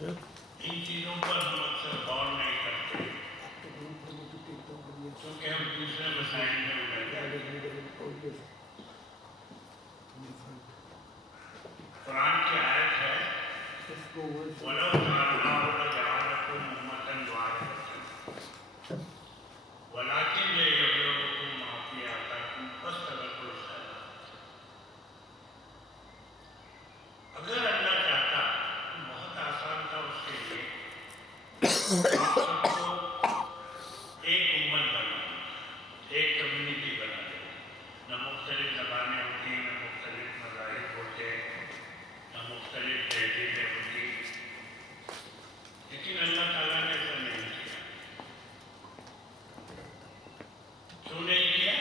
इन चीज़ों पर हम अक्सर गौर नहीं करते क्योंकि हम दूसरे मसाइल में उलझ जाते हैं। कुरान की आयत है वलो जअलनाहु लजअलकुम उम्मतन वाहिदतन वलाकिन लियबलुवकुम मा फी आताकुम फस्तबिकुल खैरात। अगर अल्लाह चाहता तो बहुत आसान था उसके लिए आप सबको एक उम्मत बना दे, एक कम्युनिटी बना दे। न मुख्तलिफ ज़बानें होती, न मुख्तलिफ मज़ाहिब होते, न मुख्तलिफ तहजीबें होती, लेकिन अल्लाह ताला ने ऐसा नहीं किया। क्यों नहीं किया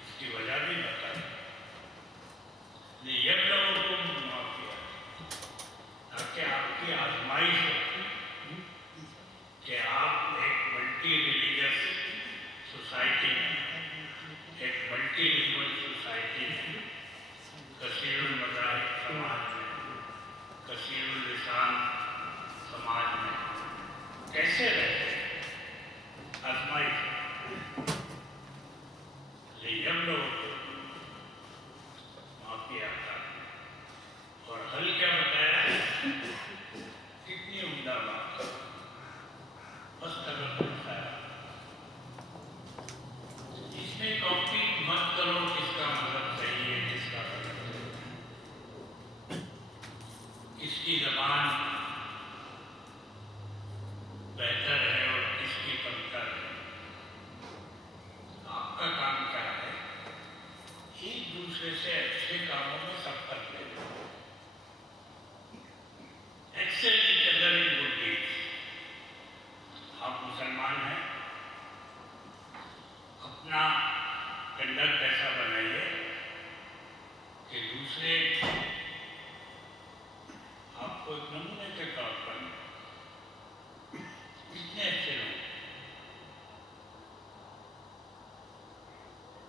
उसकी वजह भी बताई। लियबलुवकुम मा फी आताकुम, ताकि आपकी आजमाइश हो कि आप एक मल्टी रिलीजियस सोसाइटी में, एक मल्टी लिंगुअल सोसाइटी में, कसीरुल मज़ाहिब समाज में, कसीरुल लिसान समाज में कैसे रहते हैं। आजमाइश लियबलुवकुम मा फी आताकुम। और हल क्या बताया, कितनी उम्दा बात। फस्तबिकुल खैरात, इसमें कॉम्पीट मत करो किसका मजहब सही है किसका गलत है, किसकी जबान बेहतर है और किसकी कमतर है। आपका काम क्या है, एक दूसरे से अच्छे कामों में सबकत ले लो। Excel each other in good deeds. आप मुसलमान हैं, अपना कंडक्ट ऐसा बनाइए कि दूसरे आपको एक नमूने के तौर पर कितने अच्छे लोग,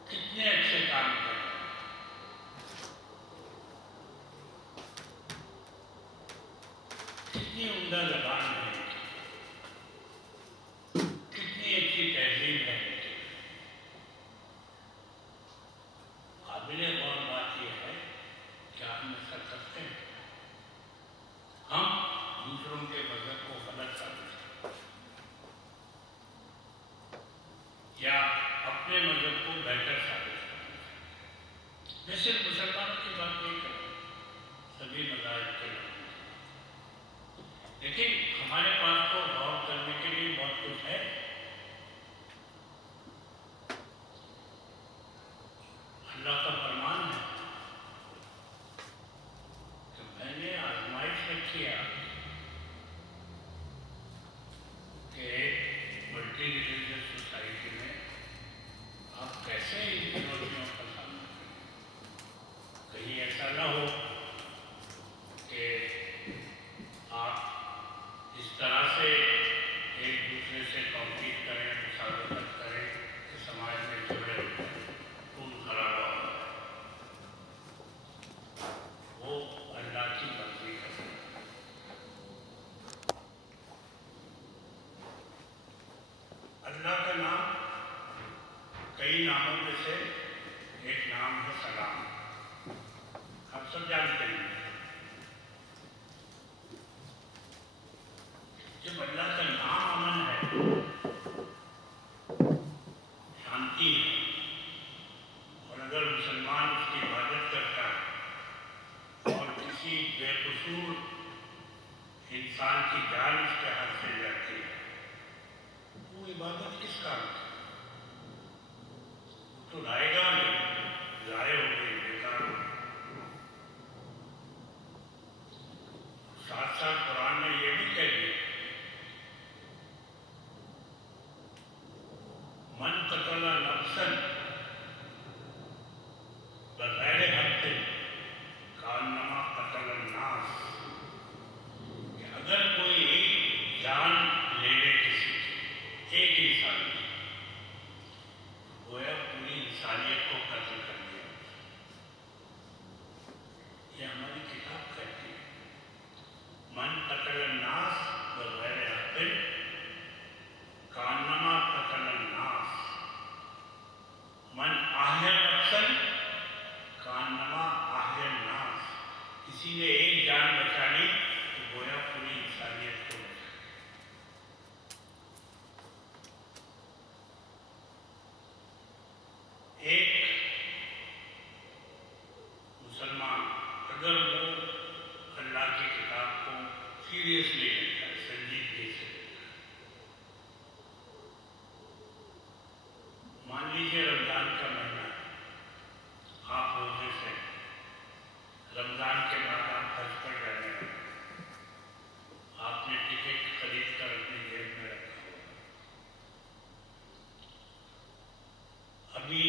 कितने अच्छे काम कर रहे हैं, कितनी उम्दा ज़बान है, कितनी अच्छी तहजीब है। काबिल गौर बात यह है कि हम ऐसा करते हैं, हम दूसरों के मजहब को गलत साबित करते हैं या अपने मजहब को बेहतर साबित करते हैं। मैं सिर्फ मुसलमानों की बात नहीं कर रहा, सभी मज़ाहिब के लोग, लेकिन हमारे पास तो गौर करने के लिए बहुत कुछ है। अल्लाह का फरमान है कि मैंने आजमाइश में किया कि एक मल्टी रिलीजियस सोसाइटी में आप कैसे इन चुनौतियों का सामना करें। कहीं ऐसा ना हो कि आप इस तरह से एक दूसरे से कॉम्पीट करें, मुसावरत करें कि समाज में झगड़े हो जाए, खून खराबा हो जाए। वो अल्लाह की मर्जी का है। अल्लाह का नाम कई नामों में से एक नाम है सलाम। आप सब जानते हैं जब अल्लाह का नाम अमन है, शांति है, और अगर मुसलमान उसकी इबादत करता है और किसी बेकसूर इंसान की जान उसके हाथ से जाती है, वो इबादत किस काम की? वो तो लाएगा नहीं, ज़ाय हो गई, बेकार हो गई। साथ साथ कुरान ने यह भी कह दिया, मन कतला नफ्सन बगैर हक़्क़ कान्नमा कतल अन्नास, कि अगर कोई एक जान ले ले किसी की, एक इंसान की, गोया पूरी इंसानियत को कत्ल कर दिया। ये हमारी किताब कहती है, मन कतल सीरियसली लेता है, संजीदगी से लेता है। मान लीजिए रमजान का महीना, आप रोजे से रमजान के बाद आप हज पर जाने वाले, आपने टिकट खरीद कर अपनी जेब में रखा हुआ, अभी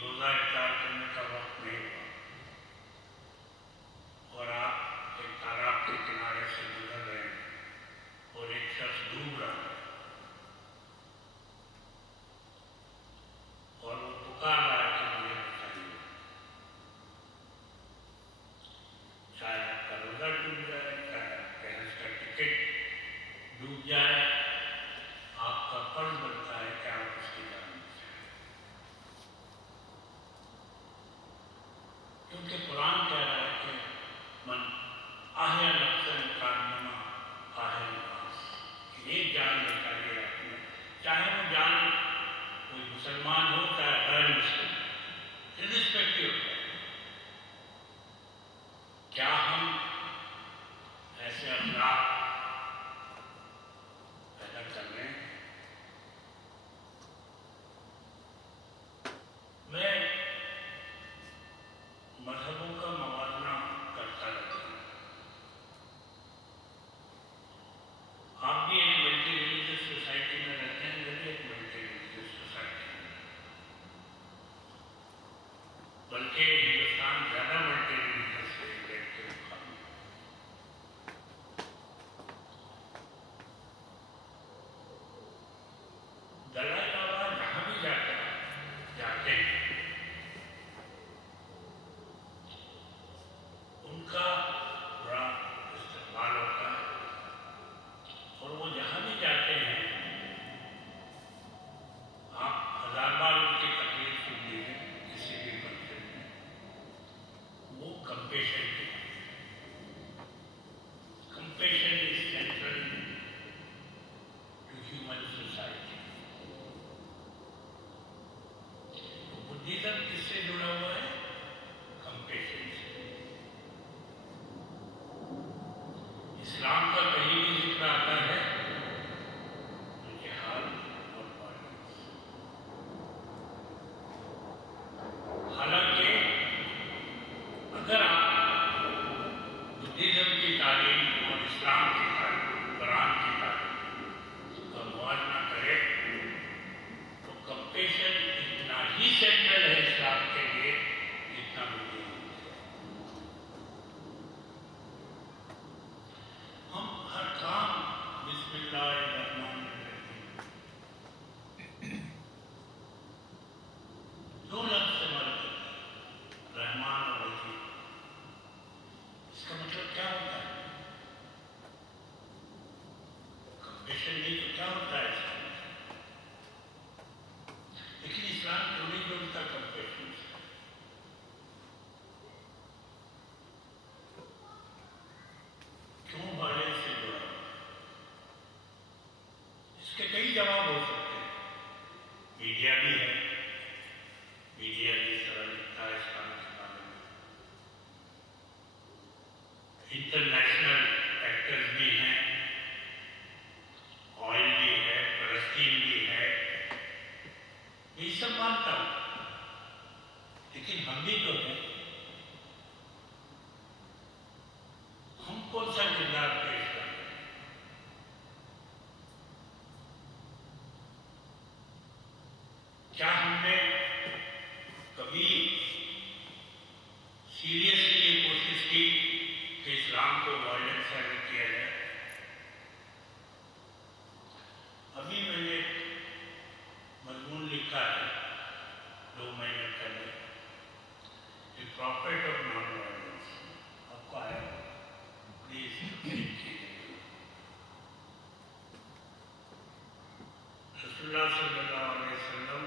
रोजा इफ्तार करने का वक्त नहीं हुआ और आप एक तालाब के किनारे से गुजर रहे हैं और एक शख्स डूब रहा है और वो पुकार रहा है कि मुझे बचाइए, चाहे आपका रोजा डूब जाए, चाहे आपके हज का टिकट डूब जाए, आपका फर्ज बनता है कि आप उसकी जान बचाएं। क्योंकि कुरान कह रहा है कि मन आहिया नफ्सन कान्नमा आहिया नास, एक जान निकालिए आपने, चाहे वो जान कोई मुसलमान हो चाहे गैर मुस्लिम, इर्रिस्पेक्टिव है। क्या हम ऐसे अखलाक पैदा कर रहे हैं? मैं मजहबों का मवाजना करता रहता हूँ। आप भी एक मल्टी रिलीजियस सोसाइटी में रहते हैं, मैं भी एक मल्टी रिलीजियस सोसाइटी में, बल्कि हिंदुस्तान ज़्यादा मल्टी रिलीजियस है इंग्लैंड के मुकाबले। दलाई लामा जहाँ भी जाते हैं, उनका बड़ा इस्तेमाल होता है और वो जहाँ भी जाते हैं, आप 1000 बार उनकी तकलीफ सुन लीजिए किसी भी मंजिल में, वो कंपेशन की, compassion is central to human society. Buddhism किससे जुड़ा हुआ है? कंपेशन से। इस्लाम का कहीं भी जिक्र आता है तो जिहाद और वायलेंस। हालांकि अगर आप बुद्धिज्म की तालीम और इस्लाम की तालीम, कुरान की तालीम का मुआवजा करें तो कंपेशन इतना ही सेंट्रल है इस्लाम के लिए जितना बुद्धिज्म है। हम हर काम बिस्मिल्लाहिर्रहमानिर्रहीम, दो लफ्ज़ इस्तेमाल करते हैं, रहमान और रहीम। इसका मतलब क्या होता है? कंपेशन नहीं तो क्या होता है इसका मतलब? लेकिन इस्लाम क्यों नहीं जोड़ता कंपेशन से? क्यों वायलेंस से जुड़ा हुआ है? इसके कई जवाब हो सकते हैं। मीडिया भी है, मीडिया भी इस तरह लिखता है इस्लाम के बारे में, इंटरनेशनल एक्टर्स भी हैं, ऑयल भी है, फलस्तीन भी है, ये सब मानता हूँ, लेकिन हम भी तो हैं। हम कौन सा किरदार पेश कर रहे हैं? क्या हमने कभी सीरियसली ये कोशिश की कि इस्लाम को वायलेंस से अलग किया जाए? अभी मैंने मजमून लिखा है 2 महीने पहले, the profit of non violence, आपको आया, प्लीज कीजिए। रसूलुल्लाह सल्लल्लाहु अलैहि वसल्लम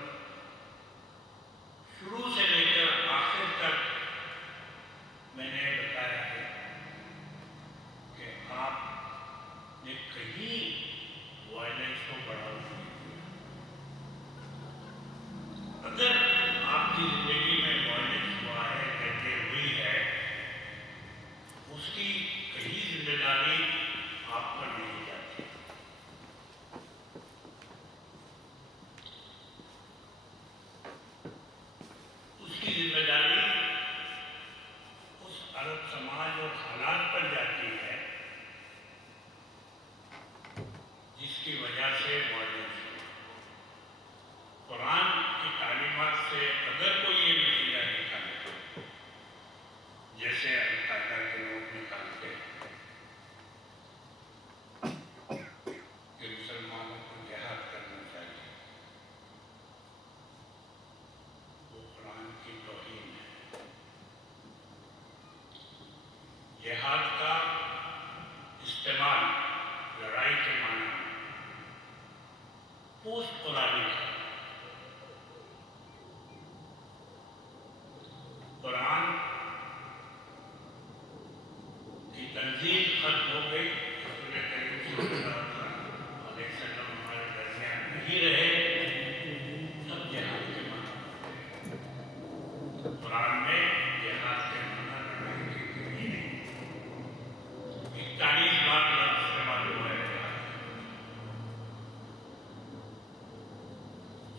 शुरू से लेकर आखिर तक मैंने बताया है कि आपने कहीं वायलेंस को बढ़ावा नहीं दिया। अगर आपकी जिंदगी में वायलेंस हुआ है, कहते हुई है, उसकी कहीं जिम्मेदारी आप جہاد کا استعمال لڑائی کے معنی پوسٹ قرآنی ہے. قرآن کی تنزیل ختم ہو گئی. رسول کریم صلی اللہ علیہ وسلم ہمارے درمیان نہیں رہے. سب جہاد کے معنی قرآن میں جہاد کے معنی لڑائی کے لیے نہیں. 41 بار لفظ استعمال ہوا ہے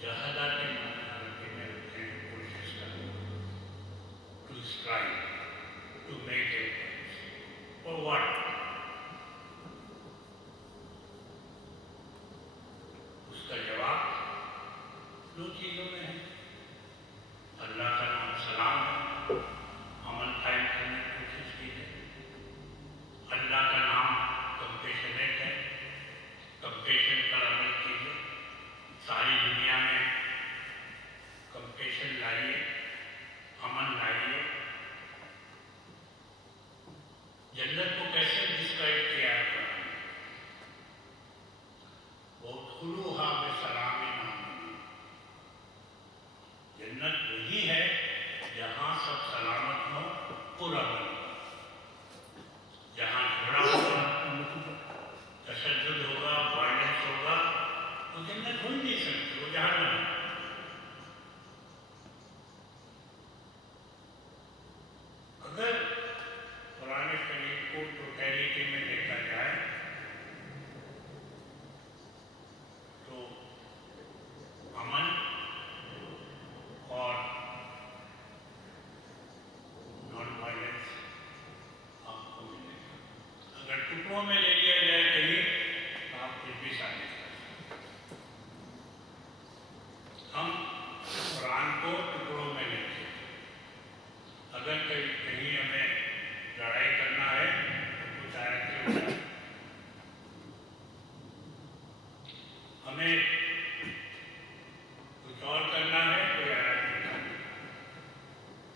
جہاد کے معنی عربی میں رکھنے کی کوشش کریں. To strike to make it for what. اس کا جواب 2 چیزوں میں ہے. اللہ کا نام سلام ہے، امن قائم کرنے کی کوشش کی ہے. اللہ کا نام کمپیشنیٹ ہے، کمپیشن پر عمل کیجیے. ساری دنیا میں کمپیشن لائیے، امن لائیے. جنت کو کیسے ڈسکرائب کیا ہے قرآن نے؟ وَادْخُلُوهَا بِسَلَامٍ آمِنِينَ. جنت وہی ہے جہاں سب سلامت ہوں، پرامن ہوں. جہاں جھگڑا ہوگا، تشدد ہوگا، وائلنس ہوگا، وہ جنت ہو ہی نہیں سکتی، وہ جہنم ہے. اگر قرآن کریم کو ٹوٹیلٹی میں دیکھا جائے تو امن اور نان وائلنس آپ کو ملے گا. اگر ٹکڑوں میں لے لیا جائے کہیں تو آپ کچھ بھی ثابت کر سکتے. ہم قرآن کو ٹکڑوں میں لیتے ہیں. اگر کہیں ہمیں لڑائی کرنا ہے تو کچھ آیتیں اٹھائیں. ہمیں کچھ اور کرنا ہے کوئی آیت اٹھائیں.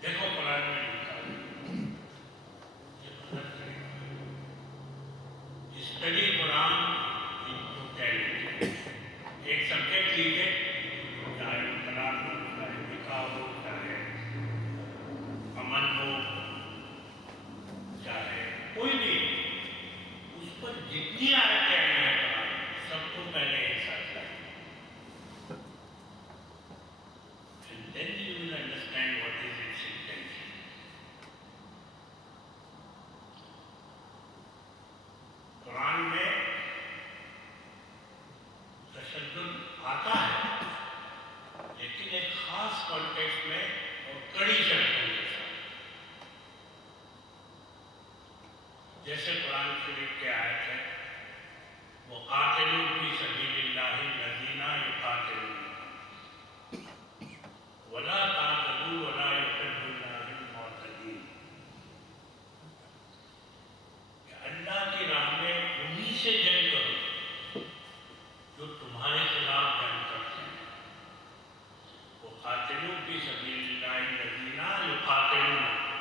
دیکھو قرآن میں لکھا ہے. یہ غلط طریقہ ہے. Study Quran in totality. ایک سبجیکٹ لیجیے، چاہے طلاق ہو، چاہے نکاح ہو، چاہے امن ہو، چاہے کوئی بھی، اس پر جتنی آیتیں آئی ہیں قرآن سب کو پہلے ایک ساتھ لائیں. And then you will understand what is its intention. قرآن میں تشدد آتا ہے لیکن ایک خاص کانٹیکسٹ میں اور کڑی شرطوں کے ساتھ. جیسے قرآن شریف کی آیت ہے وَقَاتِلُوا فِي سَبِيلِ اللَّهِ الَّذِينَ يُقَاتِلُونَكُمْ وَلَا تَعْتَدُوا وَلَا يُحِبُّ اللَّهُ الْمُعْتَدِينَ. کہ اللہ کی راہ میں انہی سے جنگ کرو جو تمہارے خلاف جنگ کرتے ہیں. وَقَاتِلُوا فِي سَبِيلِ اللَّهِ الَّذِينَ يُقَاتِلُونَكُمْ.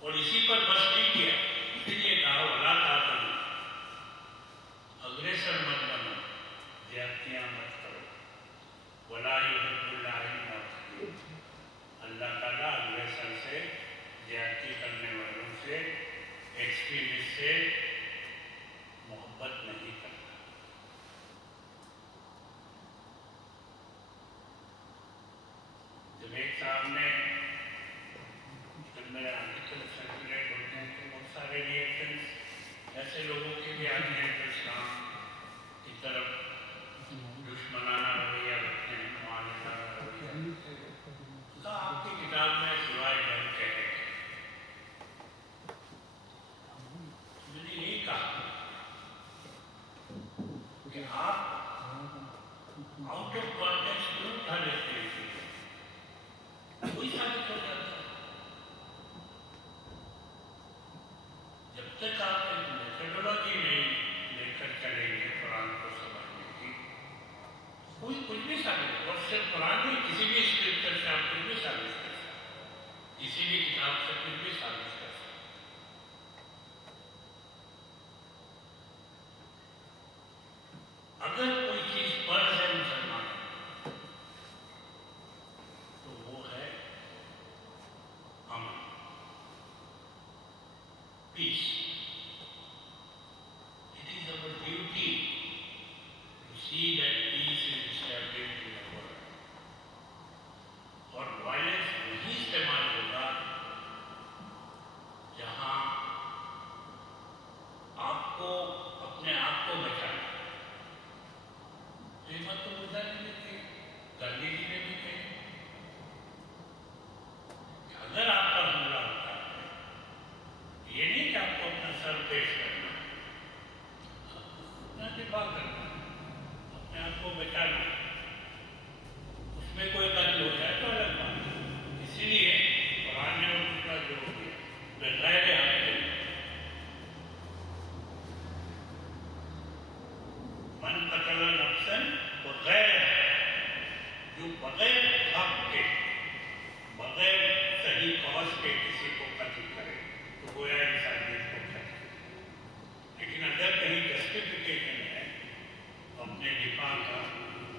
اور اسی پر بس نہیں کیا، اس لیے کہا وَلَا تَعْتَدُوا. اگریسر مت بنو، زیادتیاں مت کرو. وَلَا يُحِبُّ اللَّهُ الْمُعْتَدِينَ. اللہ تعالیٰ اگریسر سے، زیادتی کرنے والوں سے، ایکسٹریمسٹ سے محبت نہیں کرتا. جب ایک صاحب نے میرے آرٹیکل سرکولیٹ ہوتے ہیں تو بہت سارے ریئیکشنس ایسے لوگوں کے بھی آتے ہیں جو اسلام کی طرف دشمنانہ رویہ رکھتے ہیں، معاندانہ رویہ. تو آپ کی کتاب میں سوائے جنگ کے ہے. میں نے یہی کہا کہ آپ آؤٹ آف کانٹیکسٹ کیوں اٹھا لیتے ہیں؟ وہی ثابت ہو جاتا ہے. جب تک آپ ایک میتھڈولوجی نہیں لے کر چلیں گے قرآن کو سمجھنے کی، کوئی کچھ بھی ثابت ہو. اور صرف قرآن نہیں، کسی بھی اسکرپچر سے آپ کچھ بھی ثابت کر سکتے، کسی بھی کتاب سے کچھ بھی ثابت کر سکتے. अपने आप को बचाना। ये बात तो बुद्धा ने भी कही, गांधी जी ने भी कही। अगर आप पर हमला होता है, ये नहीं कि आपको अपना सर पेश करना, अपना दिफा करना, अपने आप को बचाना। उसमें कोई कत्ल हो जाए तो अलग बात है। इसीलिए कुरान ने उसका जो हो गया गैर हाकिम, मन कतल नफ्सन बगैर, जो बगैर हक के, बगैर सही कॉज के किसी को कत्ल करे तो गोया इंसानियत को कत्ल करे। लेकिन अगर कहीं जस्टिफिकेशन है अपने दिफा का,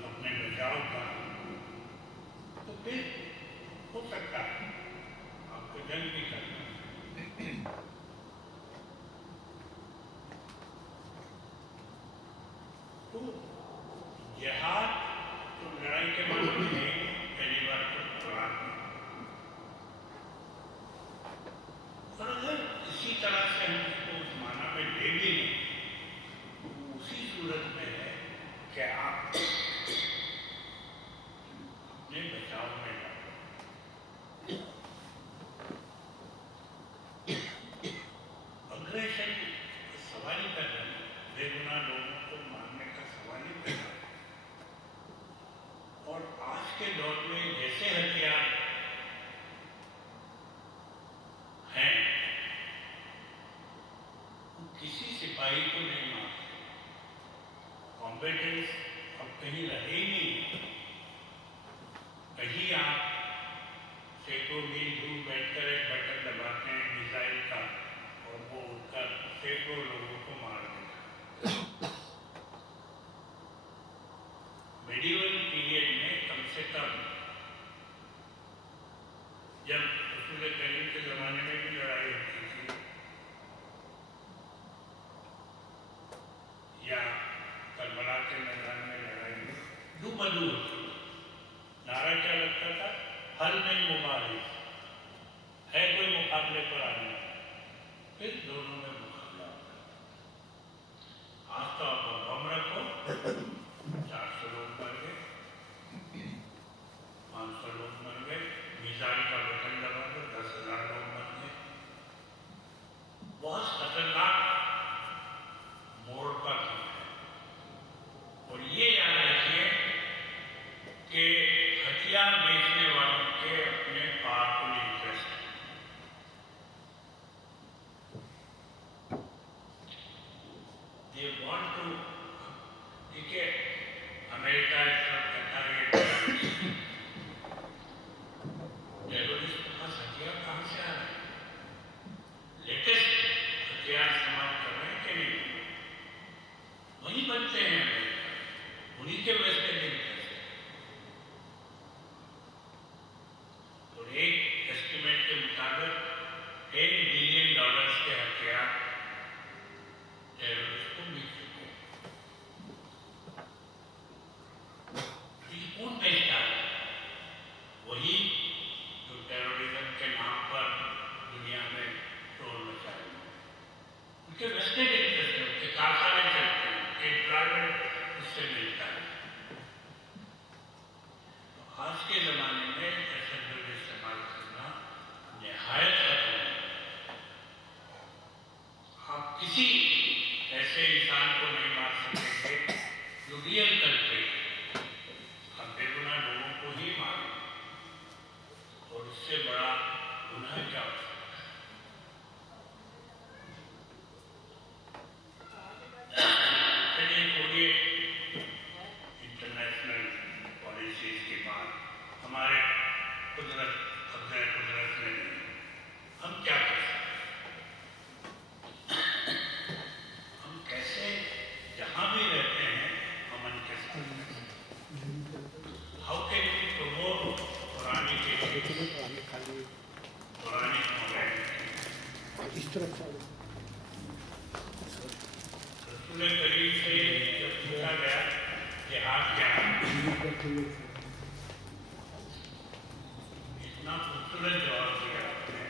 अपने बचाव का, तो फिर हो सकता है आपको जंग भी करना। तो जिहाद तो लड़ाई के मामले में नहीं, पहली बार तो कुरान में। और अगर इसी तरह से हम इसको उस माना में ले भी लें, तो उसी सूरत में है कि आप अपने बचाव में डालो। अग्रेशन सवाल ही पैदा नहीं, बेगुनाह लोगों को मारने का सवाल ही पैदा। और आज के दौर में जैसे हथियार हैं, वो किसी सिपाही को नहीं मारते। कॉम्पिटेंस अब कहीं रहे ही नहीं। कहीं आप सैकड़ों मील दूर बैठकर एक बटन दबाते हैं मिसाइल का और वो उठकर सैकड़ों लोगों को मार देता। मेडिवल पीरियड में कम से कम, जब रसूल करीम के ज़माने में भी लड़ाई होती थी या करबला के मैदान में लड़ाई दो बदू होती थी, नारा क्या लगता था? हल में मुबारिज है, कोई मुकाबले पर आने, फिर दोनों में मुकाबला होता। आज तो आप बम रखो, 400 लोग मर गए, 500 लोग मर गए, मिसाइल का बटन दबा दो 10,000 लोग मर गए। बहुत खतरनाक मोड़ पर हम हैं। और ये याद रखिए कि हथियार बेचने वालों के अपने पावरफुल इंटरेस्ट हैं। They want to, ठीक है, अमेरिका इस तरफ कहता है टेररिस्ट के पास हथियार कहाँ से आ रहे हैं? लेटेस्ट हथियार इस्तेमाल कर रहे हैं कि नहीं? वही बनते हैं अमेरिका, उन्हीं के वेस्टर्न इंटरेस्ट। और एक एस्टिमेट के मुताबिक $10 बिलियन के हथियार टेररिस्ट को मिल चुके हैं। कौन बेचता है? वही जो टेररिज्म के नाम पर दुनिया में शोर मचा रहे हैं। उनके वेस्टेड इंटरेस्ट है, उनके कारखाने चलते हैं, उनके एम्प्लॉयमेंट उससे मिलता है। तो आज के ज़माने में ऐसा ड्रग इस्तेमाल करना निहायत खतरनाक है। आप किसी ऐसे इंसान को नहीं मार सकेंगे जो रियल करके, आप बेगुनाह लोगों को ही मारें, और इससे बड़ा गुनाह क्या हो सकता है? चलिए छोड़िए इंटरनेशनल पॉलिसीज के बाद, हमारे कुदरत अपने कुदरत में नहीं, हम क्या कर सकते हैं? हम कैसे जहाँ भी रहते हैं अमन के साथ, हाउ कैन वी प्रमोट पुरानी इस तरफ रसूल करीम से जब पूछा गया जिहाद क्या है, इतना खूबसूरत जवाब दिया आपने,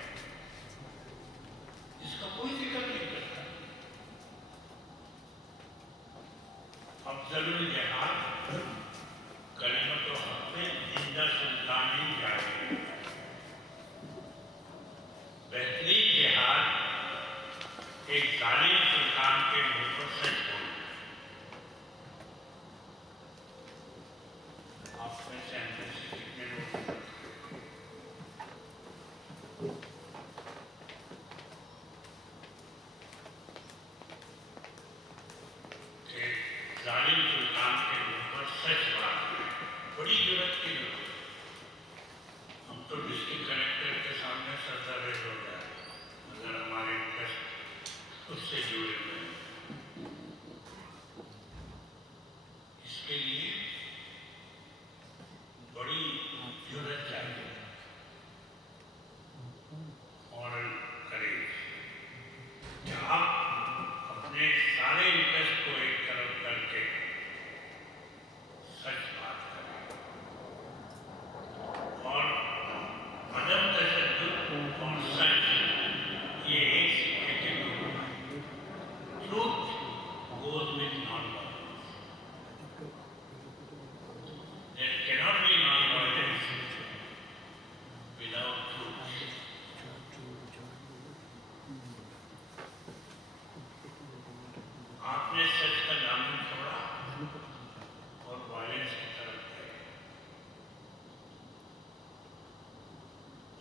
इसका कोई जिक्र नहीं करता। अफजलुल जहाद कलिमत हक में जिंदा सुल्तानी जारी। बेहतरीन जिहाद एक जालिम सुल्तान के मुंह पर सच बोल। आप में से अंदर से कितने लोग जालिम सुल्तान के मुंह पर सच बात है? बड़ी जरूरत की जरूरत। हम तो डिस्ट्रिक्ट कलेक्टर के सामने सर रेट हो जाए अगर हमारे इंटरेस्ट उससे जुड़े हुए हैं। इसके लिए बड़ी जरूरत चाहिए, मॉरल करेज, कि आप अपने सारे इंटरेस्ट को एक तरफ करके सच बात करें और अदम तशद्दुद और सच ये एक सिक्के के दो हैं। Truth goes with non-violence. There cannot be non-violence without truth. आपने सच का दामन छोड़ा और वायलेंस की तरफ गए।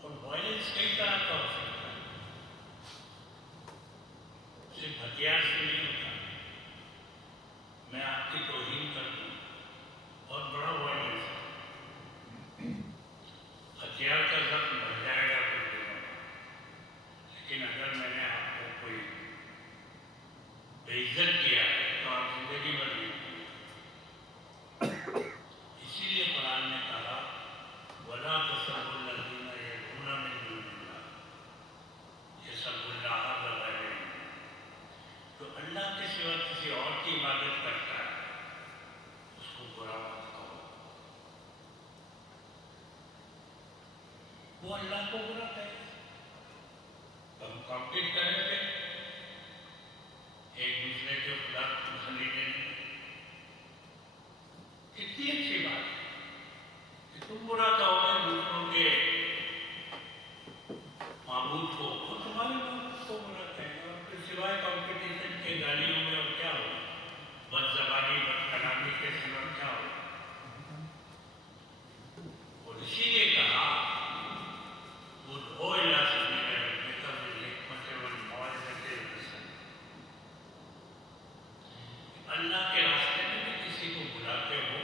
और वायलेंस कई तरह का हो सकता है, सिर्फ हथियार से नहीं होता। मैं आपकी तौहीन कर दूं और बड़ा वायलेंस है, हथियार का जख्म बढ़ जाएगा कुछ दिनों में। लेकिन अगर मैंने आपको कोई बेइज्जत किया है तो आप जिंदगी भर नहीं। इसीलिए कुरान ने कहा वला तसब्बुल्लज़ीना यदऊना मिन दूनिल्लाह यसब्बुल्लाह बिग़ैरि इल्म। तो अल्लाह के सिवा किसी और की इबादत करता है उसको बुरा मत कहो। वो अल्लाह को बुरा कहे तो हम कॉम्पीट करेंगे एक दूसरे के खुदा खाने देने। कितनी अच्छी बात है कि तुम बुरा कहोगे दूसरों के माबूद को तो तुम्हारे माबूद को बुरा कहेगा। और फिर सिवाय कॉम्पिटिशन के गालियों में और क्या होगा? बदज़बानी बदकलामी के सिवा क्या होगा? और इसीलिए कहा उदऊ इला सबील रब्बिका बिल हिकमति वल मौइज़ति हसन। अल्लाह के रास्ते में भी किसी को बुलाते हो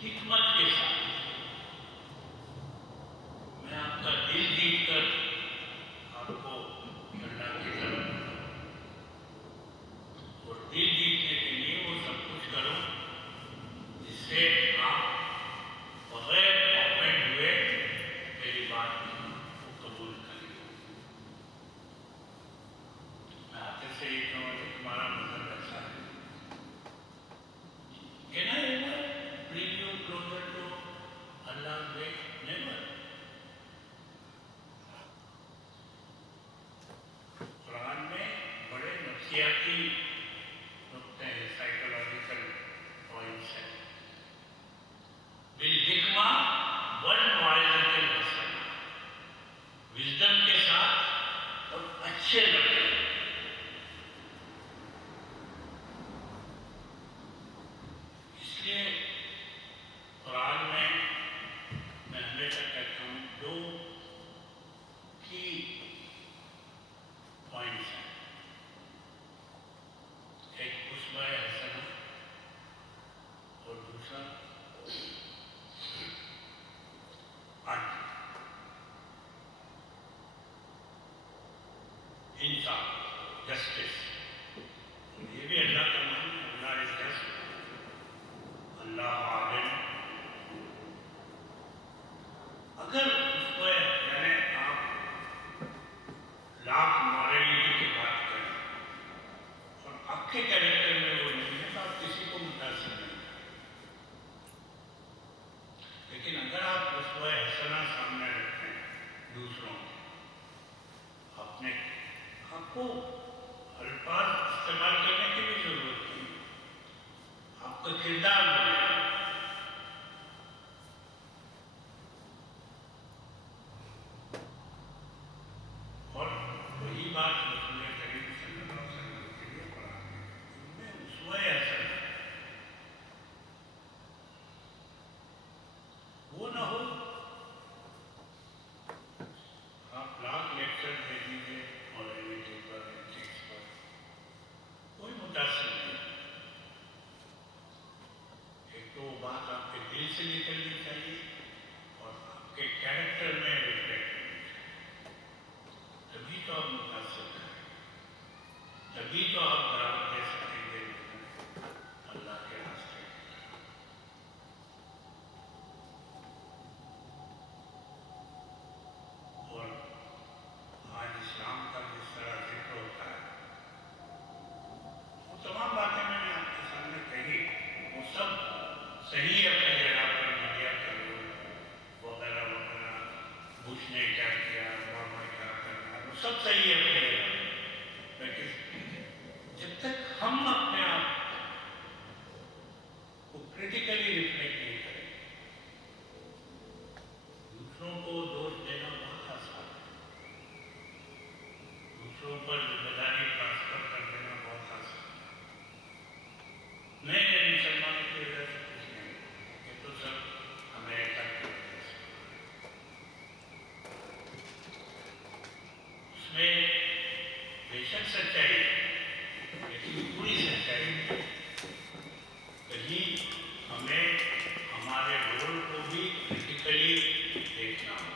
हिकमत के साथ। मैं आपका दिल जीत कर आपको अल्लाह की तरफ और दिल जीतने के लिए वो सब कुछ करो जिससे आप बगैर ऑफेंड हुए मेरी बात को कबूल करें। मैं आते से ही कहूँ कि तुम्हारा मतलब ऐसा है। Can I ever bring you closer to Allah's way? Never. Quran में बड़े नफ्सियाती नुक्ते हैं, साइकोलॉजिकल पॉइंट्स हैं। बिल हिकमा वल मौइज़तिल हसना, विजडम के साथ और अच्छे लगे। इसलिए कुरान में मैं हमेशा कहता हूँ दो की पॉइंट्स हैं, एक उस्वा हसना और दूसरा इंसाफ, जस्टिस। ये भी अल्लाह का मान है, अल्लाह इज जस्ट, अल्लाह आदिल। अगर उसको यानी आप लाख मॉरलिटी की बात करें और आपके कैरेक्टर में वो नहीं है तो आप किसी को मुतासिर नहीं। लेकिन अगर आप उसको हसना सामने रखें दूसरों अपने आपको अल्फाज इस्तेमाल करने की भी जरूरत नहीं, आपका किरदार बोलेगा। और वही बात रसूल करीम सल्लल्लाहु अलैहि वसल्लम के लिए पढ़ाने उनमें उसवा असर वो ना हो। आप लाख लेक्चर दे दीजिए मॉरलिटी पर, एथिक्स पर, कोई मुतासर नहीं। एक तो बात आपके दिल से निकलनी चाहिए और आपके कैरेक्टर में रिफ्लेक्ट होनी चाहिए, तभी तो आप मुतासर करें, तभी तो आप दावत दे सकेंगे अल्लाह के रास्ते। और आज इस्लाम का जिस तरह जिक्र होता है, वो तमाम बातें मैंने आपके सामने कही, वो सब सही है अपनी जगह पर। मीडिया का रोल वगैरह वगैरह, बुश ने क्या किया, ओबामा क्या करना, वो सब सही है अपनी जगह। लेकिन जब तक हम अपने आप को क्रिटिकली रिफ्लेक्ट नहीं करें, दूसरों को दोष देना बहुत आसान है, दूसरों पर जिम्मेदारी ट्रांसफर कर देना बहुत आसान है। नहीं, मुसलमानों की वजह से कुछ नहीं, ये तो सब अमेरिका की वजह से। उसमें बेशक सच्चाई है, लेकिन पूरी सच्चाई नहीं। कहीं हमें हमारे रोल को भी क्रिटिकली देखना हो।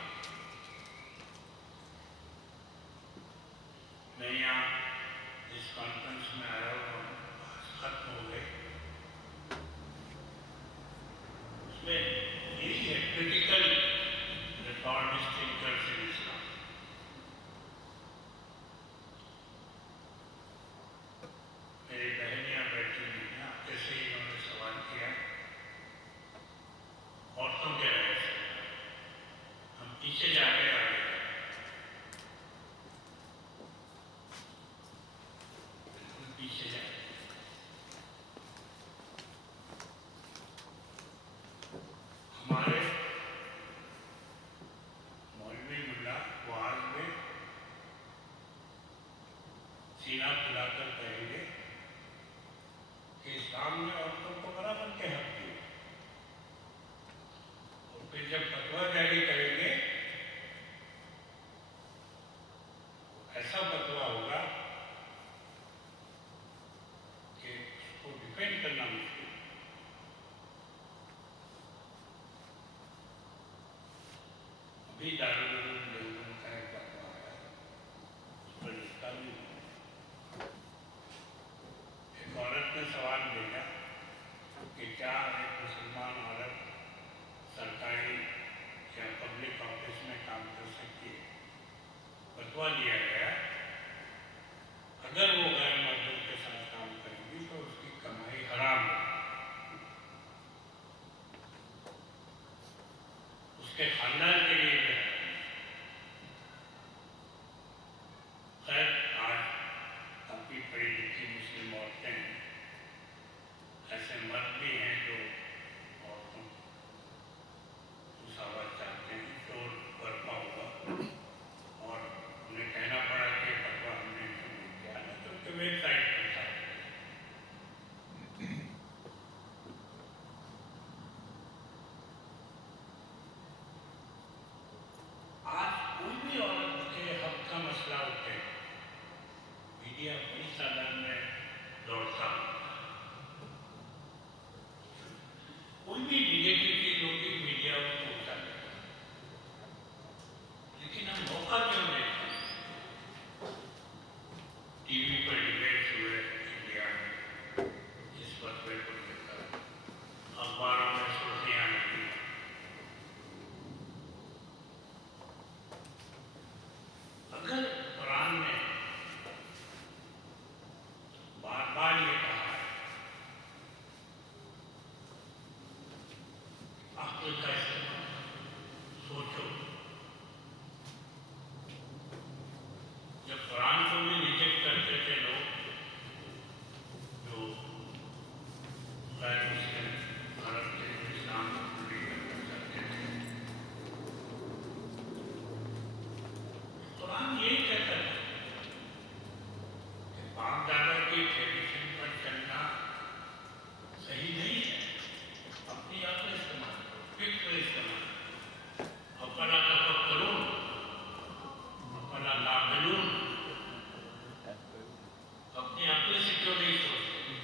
मैं यहाँ इस कॉन्फ्रेंस में आया हुआ हूँ, खत्म हो गए, उसमें यही है क्रिटिकल रिफॉर्मिस्ट थिंकर्स इन इस्लाम। मेरी बहनियाँ बैठी हुई हैं, आपके से इन्होंने सवाल किया औरतों के रहे से, हम पीछे जाके आगे बिल्कुल पीछे जाए। हमारे मौलवी मुल्ला वाज में सीना फुलाकर कहेंगे कि इस्लाम ने औरतों को बराबर के हक दिए, और फिर जब फतवा जारी करेंगे ऐसा फतवा होगा कि उसको डिफेंड करना मुश्किल। अभी दारुल उलूम देवबंद का एक फतवा आया, उस पर लिखा भी है। एक औरत ने सवाल भेजा कि क्या एक मुसलमान औरत सरकारी या पब्लिक ऑफिस में काम कर सकती है। फतवा दिया गया अगर वो गैर मर्दों के साथ काम करेंगी तो उसकी कमाई हराम है, उसके खानदान के लिए भी है। खैर आज काफी पढ़ी लिखी मुस्लिम औरतें हैं, ऐसे मर्द भी हैं जो औरतों मुसावत चाहते हैं, शोर बरपा हुआ, और उन्हें कहना पड़ा कि फतवा हमने इनको नहीं किया है, तो उनके वेबसाइट पर था। आज कोई भी औरत के हक का मसला उठे, मीडिया बड़ी तादाद में दौड़ता है। कोई भी निगेटिव चीज होगी मीडिया उसको उठा लेगा, लेकिन हम मौका क्यों देते हैं? टीवी पर डिबेट्स हुए इंडिया में, इस फतवे को लेकर अखबारों में सुर्खियां लगी। अगर कुरान ने बार बार ये कहा है अक्ल का इस्तेमाल, सोचो, जब कुरान को भी रिजेक्ट करते थे लोग के ट्रेडिशन पर चलना सही नहीं है। अपनी अक्ल इस्तेमाल करो, फिक्र इस्तेमाल करो, अपना तफक्कुरून, अपना लाबिलून, अपनी अक्ल से क्यों नहीं सोचते?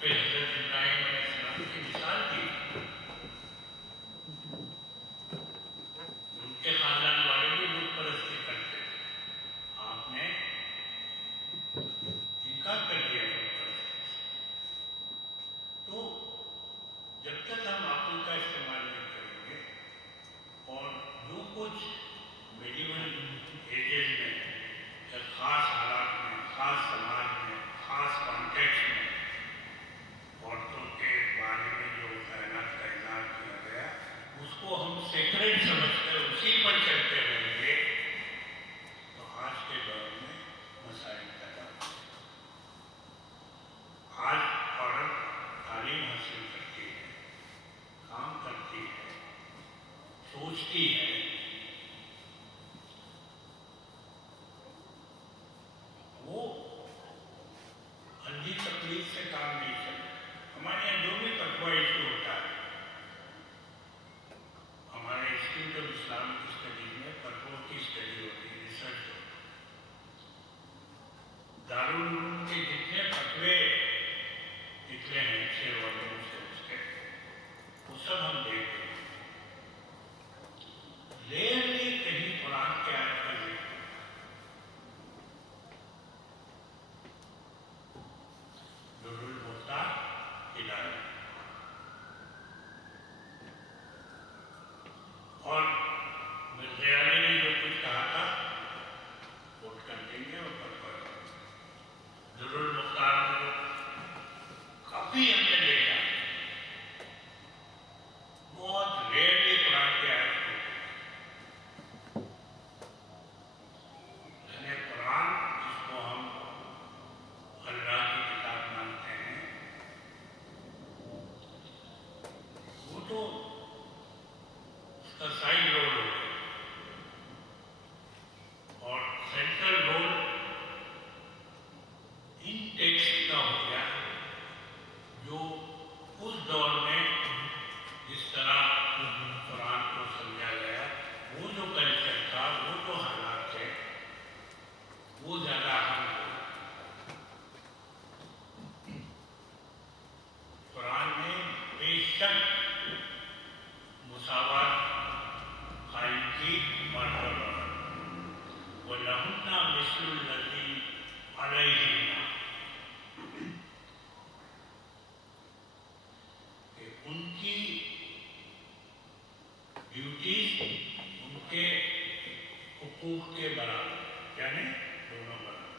फिर हज़रत इब्राहिम अलैहिस्सलाम की मिसाल दी, उनके खानदान वाले भी बुत परस्ती करते थे, आपने इनकार कर दिया बुत परस्ती। तो जब तक हम अक्ल का इस्तेमाल नहीं करेंगे और जो कुछ मेडिवल एजेस में या ख़ास हालात में, ख़ास समाज में, ख़ास कॉन्टेक्स्ट में औरतों के बारे में जो कायनात का इज़हार किया गया, उसको हम सेक्रेट समझकर उसी पर चलते रहेंगे तो आज के दौर में मसाइल पैदा होंगे। आज औरत तालीम हासिल करती है, काम करती है, सोचती है, वो अंधी तकलीफ से काम नहीं चलता। हमारे यहाँ जो भी फतवा इशू होता है, हमारे इंस्टीट्यूट ऑफ इस्लामिक स्टडीज में फतवों की स्टडी होती है, रिसर्च होती है। दारुल उलूम के जितने फतवे निकले हैं 6 वर्गों से उसके, वो सब हम देखते हैं। रेयरली कहीं कुरान के आयत का जिक्र दुरुल मुख्तार हिदायत। और मिर्ज़ाली ने जो कुछ कहा था कोट कर देंगे और पर दुरुल मुख्तार में काफ़ी हमने देखा, बहुत रेयरली कुरान के आयत को, यानी कुरान जिसको हम अल्लाह की किताब मानते हैं, वो तो उसका साइड रोल हो गया और सेंट्रल रोल इन टेक्स्ट का हो गया, जो उस दौर में जिस तरह कुरान को समझा गया, वो जो कल्चर था, वो जो हालात थे, वो ज़्यादा अहम हो। कुरान ने बेशक मुसावात कायम की, मर्द वो लहुन्ना मिस्लुल लज़ी अलैहिन्ना, कि उनकी ड्यूटीज उनके हुकूक के बराबर, यानी दोनों बराबर।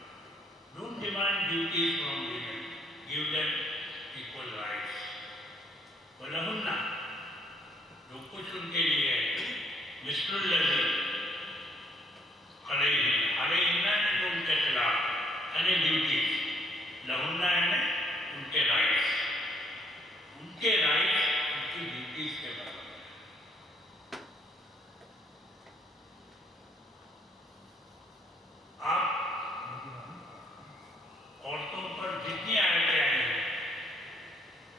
Don't demand duties from women, give them equal rights. वलहुन्ना, जो कुछ उनके लिए है, मिस्लुल लज़ी अलैहिन्ना, अलैहिन्ना ने जो उनके खिलाफ यानी ड्यूटीज, लहुन्ना यानी उनके राइट्स, उनके राइट्स उनकी ड्यूटीज के बराबर। आप औरतों पर जितनी आयतें आई हैं,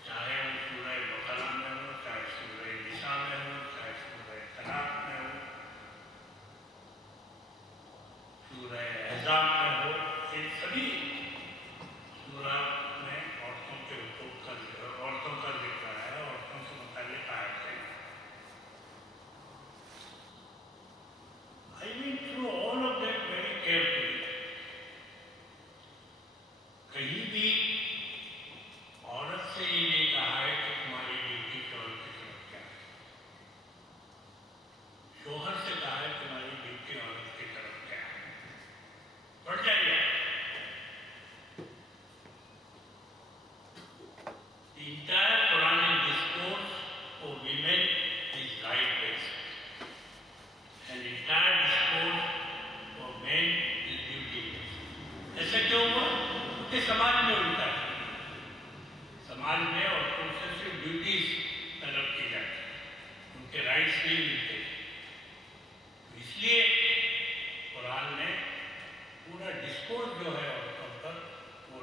चाहे वो सूरह बकरा में हो, चाहे सूरह निसा में हो, चाहे सूरह तलाक में हो, सूरह अहज़ाब में हो, इन सभी सूरह में औरतों के हुकूक का औरतों का जिक्र है, औरतों से मुताल्लिक़ आयतें। I went through all of that very carefully. कहीं भी औरत से ये नहीं कहा है कि तुम्हारी ड्यूटी शोहर की तरफ क्या है। शोहर से कहा है तुम्हारी ड्यूटी औरत की तरफ क्या है। बढ़ जाइए। The entire Quranic discourse for women is right-based, and entire discourse for men is duty-based. ऐसा क्यों हुआ? कि समाज में उल्टा है। समाज में औरतों से सिर्फ ड्यूटीज तलब की जाती है, उनके राइट्स नहीं मिलते। तो इसलिए कुरान ने पूरा डिस्कोर्स जो है औरतों पर, वो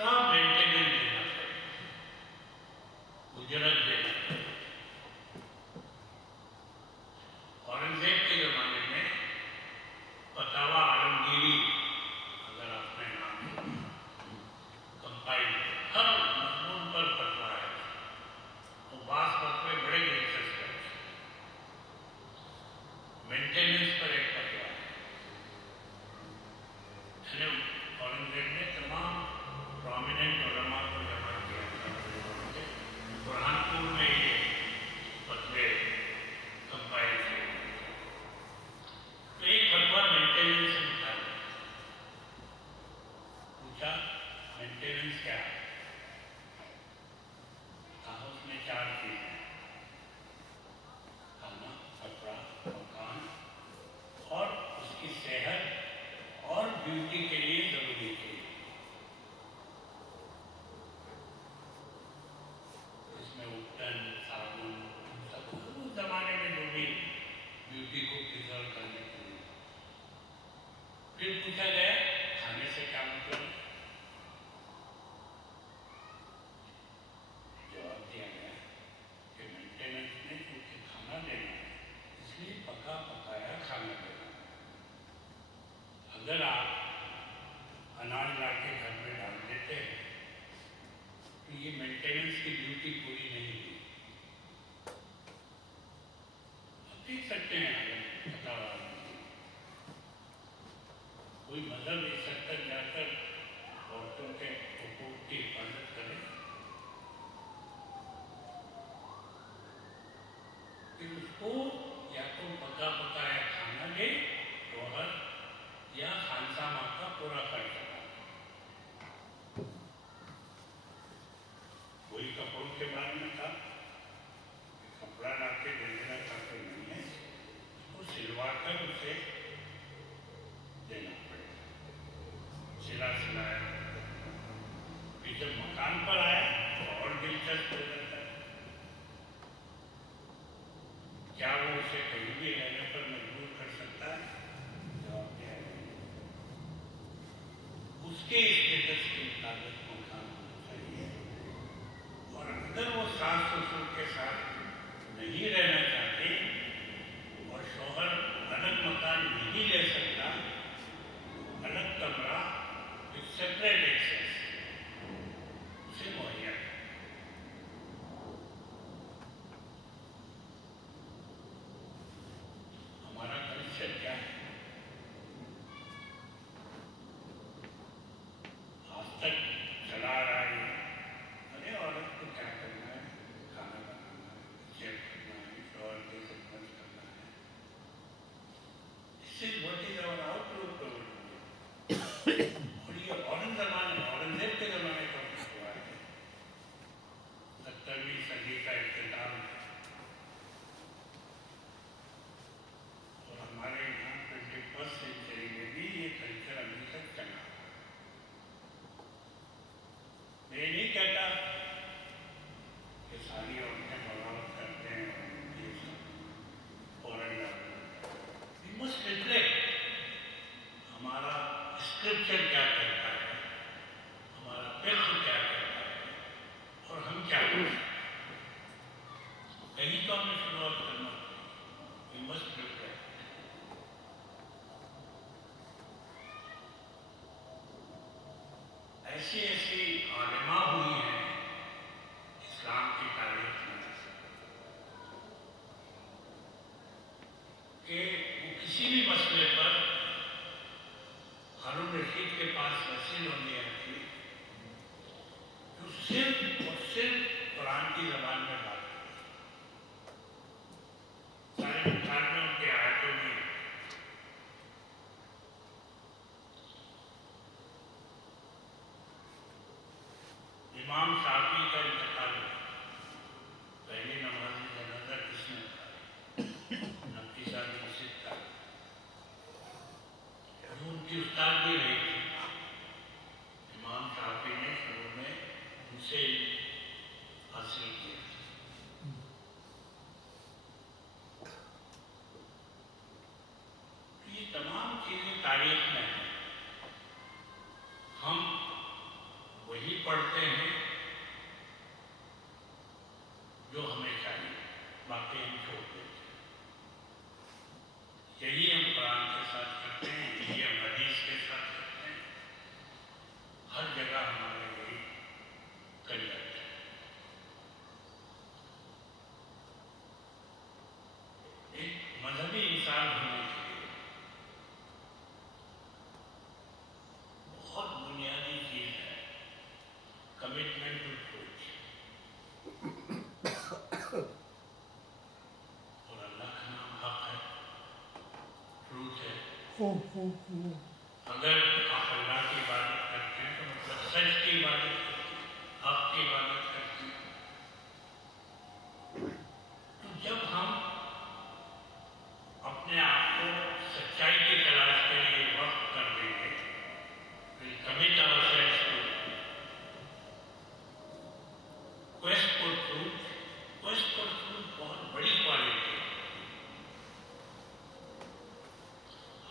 एक्स्ट्रा मेंटेनेंस देना पड़ेगा, उजरत देना पड़ेगा। औरंगजेब के ज़माने में फतवा आलमगीरी, अगर आपने नाम कंपाइल, हर मजमून पर फतवा है, वो बास फतवे बड़े दिलचस्प हैं। मेंटेनेंस पर एक फतवा है। औरंगजेब ने तमाम प्रोमिनेंट उलमा को जमा किया था, बुरहानपुर में ये फतवे कंपाइल किए। तो एक फतवा मेंटेनेंस से निकाला, पूछा मेंटेनेंस क्या है? कहा उसमें 4 चीजें, खाना, कपड़ा, मकान और उसकी सेहत और ब्यूटी के लिए जरूरी थी। इसमें उपटन, साबुन, सब उस जमाने में जो भी ब्यूटी को प्रिजर्व करने के लिए। फिर पूछा गया खाने से क्या मतलब है? जवाब दिया गया कि मेंटेनेंस में क्योंकि खाना देना है, इसलिए पका पकाया खाना देना है। अगर आप अनाज ला के घर में डाल देते हैं तो ये मेंटेनेंस की ड्यूटी पूरी नहीं हुई। आप देख सकते हैं, अगर पता कोई मजहब इस हद तक जाकर औरतों के हुकूक की हिफाजत करे कि उसको या तो पका पकाया खाना दे शौहर, या खानसामा का पूरा खर्च करा। कोई कपड़ों के बारे में था, कपड़ा ला के दे देना काफी नहीं है, उसको सिलवा कर उसे देना पड़ेगा। सिला सिलाया। फिर जब मकान पर आया तो और दिलचस्प हो जाता है, क्या वो उसे कहीं भी रहने पर मजबूर कर सकता है? जवाब दिया नहीं। उसके स्टेटस के मुताबिक मकान होना चाहिए, और अगर वो सास ससुर के साथ नहीं रहना चाहते और शौहर अलग मकान नहीं ले सकता, अलग कमरा विद सेपरेट एक्सेस उसे मुहैया। हमारा कल्चर क्या है? आज तक चला रहा है, अरे औरत को क्या करना है, खाना बनाना है, बच्चे करना है, शौहर की खिदमत करना है। This is what is our outlook over it. और ये औरंगजेब के ज़माने का हुआ है, 17वीं सदी का इख्तिताम है, और हमारे यहाँ 21st सेंचुरी में भी ये कल्चर अभी तक चला। मैं नहीं कहता कि सारी औरतें बगावत करते हैं और ये सब फौरन वी मस्ट रिफ्लेक्ट हमारा स्क्रिप्चर क्या कहता है, हमारा फिक्र क्या कहता है, और हम क्या करें। कहीं तो हमें शुरुआत करना, वी मस्ट रिफ्लेक्ट। ऐसी ऐसी आलिमा हुई हैं इस्लाम की तारीख में कि वो किसी भी मसले पर हारून रशीद के पास वसील होने आती, जो सिर्फ और सिर्फ कुरान की ज़बान में बात करती। सारे बुखार में उनके आयतों में इमाम शाफी का इंतकाल हुआ, पहली नमाज जनाजा किसने पढ़ा? नक्की साहब मस्जिद का, जो उनकी उस्ताद भी रही थी। इमाम शाफी ने शुरू में उनसे हासिल किया। ये तमाम चीज़ें तारीख में हैं। हम वही पढ़ते हैं जो हमें चाहिए, बाकी हम छोड़ देते हैं। यही हम कुरान के साथ करते हैं, यही हम हदीस के साथ करते हैं। हर जगह हमारे यही कंडक्ट है। एक मजहबी इंसान होने के लिए बहुत बुनियादी चीज है कमिटमेंट टू ट्रूथ। और अल्लाह का नाम हक है, ट्रूथ है। अगर आप अल्लाह की इबादत करते हैं तो मतलब सच की इबादत करते हैं, हक की इबादत करते हैं। तो जब हम अपने आप को सच्चाई की तलाश के लिए वक्त कर देंगे, commit ourselves to quest for truth. Quest for truth बहुत बड़ी क्वालिटी है।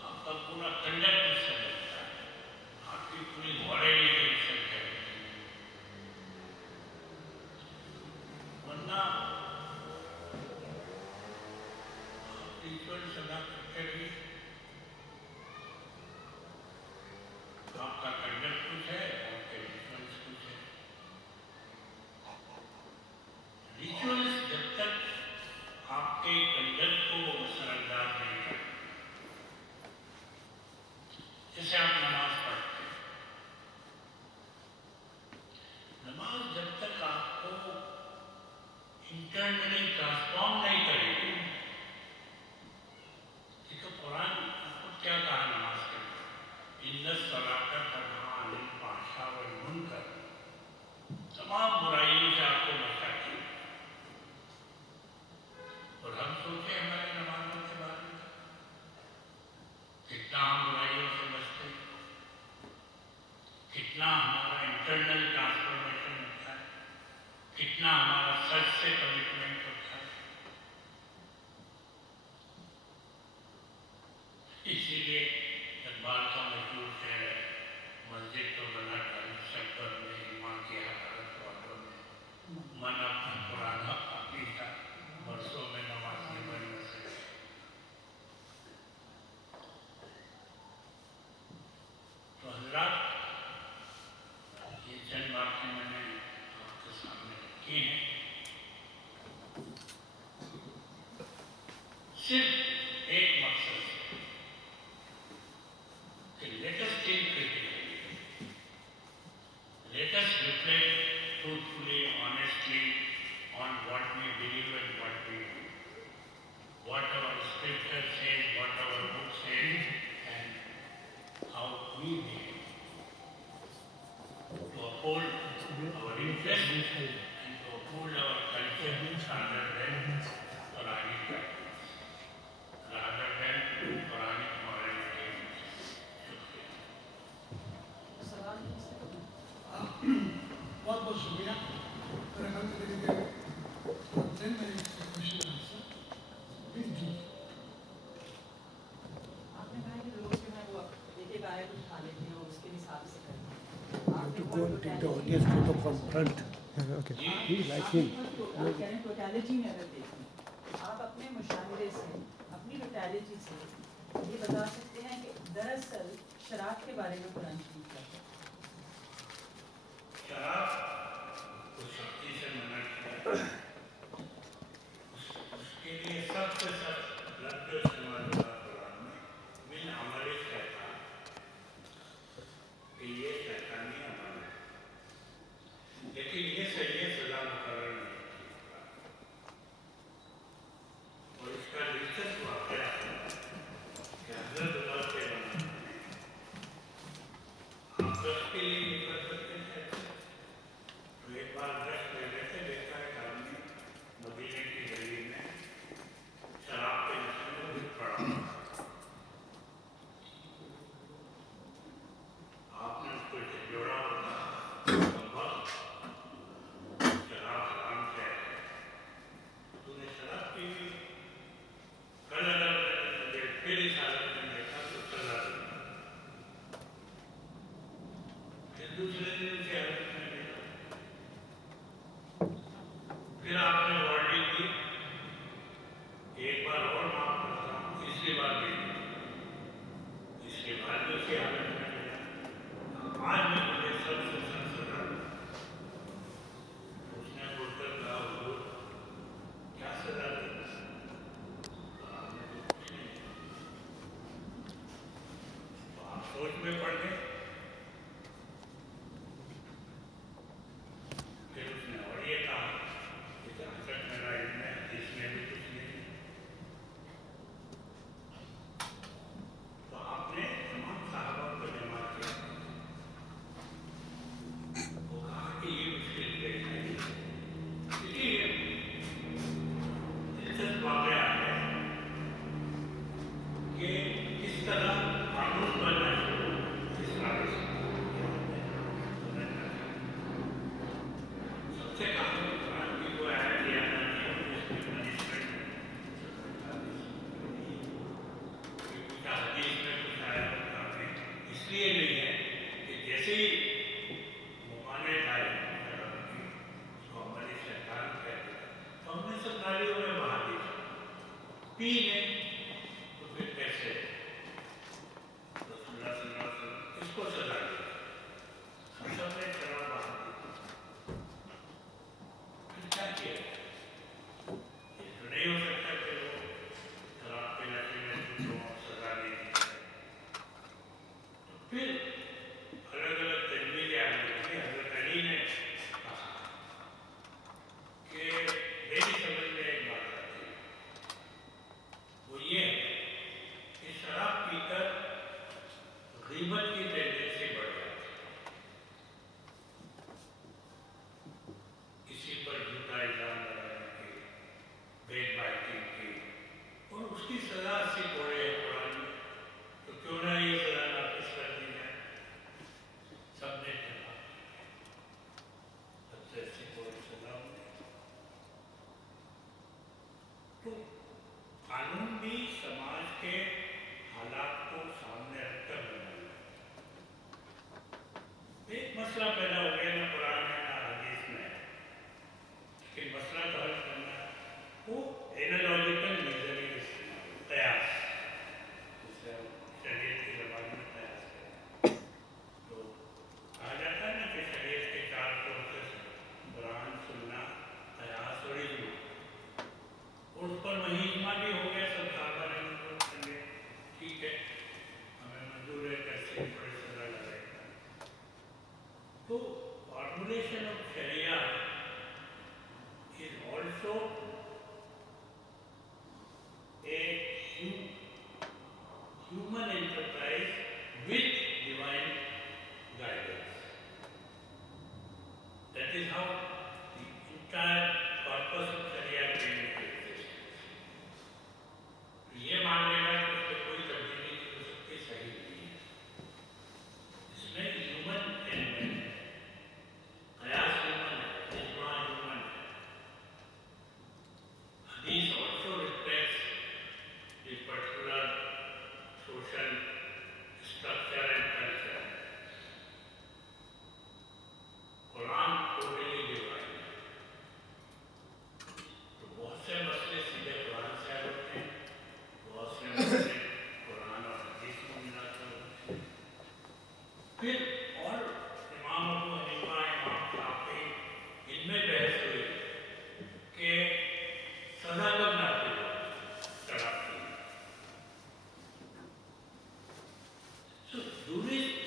आपका पूरा कंडक्ट इससे बनता है, आपकी पूरी मॉरलिटी इससे कहती है। वरना आप रिचुअल्स अदा करते रहिए, आपका कंडक्ट कुछ है, आपके रिचुअल्स कुछ है। रिचुअल्स जब तक आपके कंडक्ट को असरअंदाज नहीं करते, जैसे आप नमाज पढ़ते हैं, नमाज जब तक आपको इंटरनली ट्रांसफॉर्म नहीं करेगी। देखो कुरान आपको क्या कहा नमाज के बाद, इन्ना सलात तन्हा अनिल फ़ाहिशा वल मुनकर, तमाम बुराइयों से आपको बचाती है। और हम सोचे हमारे नमाजों के बारे में कितना हम बुराइयों से बचते हैं, कितना हमारा इंटरनल ट्रांसफॉर्मेशन होता है, कितना हमारा सच से कमिटमेंट होता है। इसीलिए इकबाल का मशहूर शेर है, मस्जिद तो बना डाली शक्कर में, ईमान की हरारत वालों ने, मन अपना पुराना पापी था, बरसों में नमाज़ी बन न सके। तो हज़रात, ये चंद बातें मैंने आपके सामने रखी हैं, सिर्फ एक मकसद से कि let us think critically, let us reflect truthfully, honestly on what we believe and what we do, what our scripture says, what our book says, and how we behave, to uphold our interest and to uphold our culture rather than Quranic practice, rather than Quranic morality. शुक्रिया। बहुत बहुत शुक्रिया। मेरा ख्याल से देखिए 10 minutes question answer please जी। आपने कहा कि लोग जो है वो एक एक आयत उठा लेते हैं और उसके हिसाब से करते हैं। To go and take the audience photo from front. Okay. He like him. आप कह रहे हैं टोटलिटी में अगर देखें, आप अपने मुशाहिदे से, अपनी टोटलिटी से ये बता सकते हैं कि दरअसल शराब के बारे में कुरान शरीफ क्या कहता है? शराब को सख्ती से मना किया, उसके लिए सबसे सख्त लफ्ज़ इस्तेमाल हुआ कुरान में, मिन अमल शैतान, कि ये शैतानी अमल है। लेकिन ये सज़ा मुकर्रर नहीं की कुरान में। और इसका दिलचस्प वाक़या है कि हज़रत उमर के ज़माने में आप फिर आपने वार्निंग दी, एक बार और माफ करता हूँ, तीसरी बार नहीं दी। इसके बाद भी उसी हालत में मिला। आज मैं मुझे सबसे सजा दूं। उसने बोलकर कहा, हुजूर क्या सजा दी? आपने तो कुछ नहीं। तो आप सोच में पड़ गए। फिर उसने और ये कहा कि जहाँ तक मेरा इल्म है, हदीस में भी कुछ नहीं है। तो आपने तमाम साहबा को जमा किया। वो कहा कि ये मुश्किल पेश है। देखिए, दिलचस्प वाकया है कि किस तरह कानून बनना शुरू हुआ इस्लामी सबसे कानून कुरान की वो आयत याद आती है, उसमें पनिशमेंट कुछ हदीस में कुछ आयत में इसलिए नहीं है कि जैसे ही मुमानियत आई उसको हमारी सरकार कहती है, तो हमने सब नालियों में बहा दी, पी नहीं तो फिर कैसे रसूलुल्लाह सल्लल्लाहु अलैहि वसल्लम इसको सजा दी, सबने शराब बहा दी। फिर क्या किया? ये तो नहीं हो सकता कि लोग शराब के नशे में दूसरों को सजा नहीं दी। तो फिर अलग अलग तजवीज़ें आने लगी। हज़रत अली ने कहा कि मेरी समझ में एक बात आती है, वो ये है कि शराब पीकर गीबत की टेंडेंसी बढ़ जाती है, किसी पर झूठा इल्जाम लगाने की, बैकबाइटिंग की, और उसकी सजा 80 कोड़े है कुरान में, तो क्यों ना ये सजा नाफिज कर दी जाए? सबने कहा सबसे 80 कोड़े सजा होगी। तो कानून भी समाज के हालात को सामने रखकर बनाना है। एक मसला पैदा हो गया, ना कुरान है ना हदीस में है, लेकिन मसला तो हल करना है। वो एनालॉजिकल नजरिए इस्तेमाल, कयास, जिसे हम शरीयत की ज़बान में कयास कहते हैं। तो कहा जाता है ना कि शरीयत के 4 सोर्सेस हैं, कुरान, सुन्ना, कयास और इज्मा। और उस पर वही इज्मा भी हो गया, सब साहबा ने मंजूर कर लिया, ठीक है, हमें मंजूर है, कैसे बड़ी सजा लगाएगा। तो formulation of sharia is also a human enterprise with divine guidance. That is how the entire purpose of Sharia came into existence. ये मान लेना कि उसमें कोई तब्दीली नहीं हो सकती, सही नहीं है। इसमें ह्यूमन एलिमेंट है, कयास ह्यूमन है, इज्मा ह्यूमन है। These also reflects the particular social structure and culture. Quran totally divine है। तो बहुत से मसले सीधे कुरान से आए होते हैं, बहुत से मसले कुरान और हदीस को मिलाकर होते हैं। फिर और इमाम अबू हनीफा, इमाम शाफी, इनमें बहस हुई कि सजा कब नाफिज हो शराब की। So jurists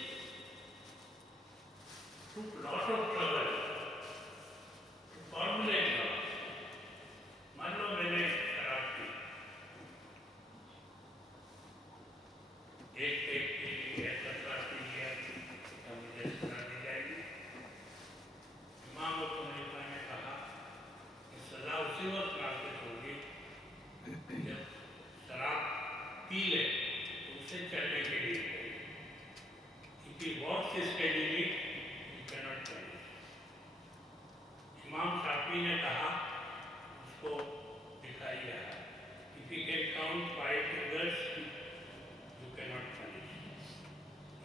took lot of trouble to formulate law. मान लो मैंने शराब पी, एक पेट पी ली, एक कतरा पी लिया, क्या मुझे सजा दी जाएगी? इमाम अबू हनीफा ने कहा कि सजा उसी वक्त नाफिज होगी जब शराब पी ले तो उसे चलने के लिए कहेगी। If he walks steadily, you cannot punish. इमाम शाफी ने कहा, उसको दिखाइए, if he can count 5 fingers, you cannot punish.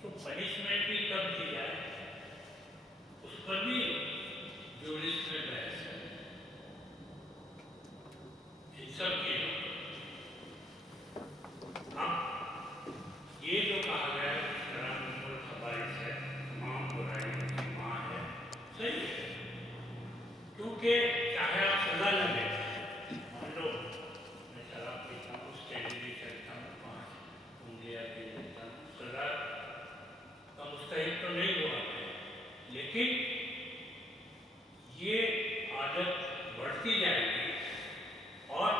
So punishment भी कब दी जाए, उस पर भी jurist में बहस है। क्योंकि चाहे आप सजा न दें, मान लो मैं शराब पीता हूँ, स्टेज भी चलता हूँ, 5 उंगलियाँ भी लेता हूँ, सजा का मुस्तहिक तो नहीं हुआ है, लेकिन ये आदत बढ़ती जाएगी और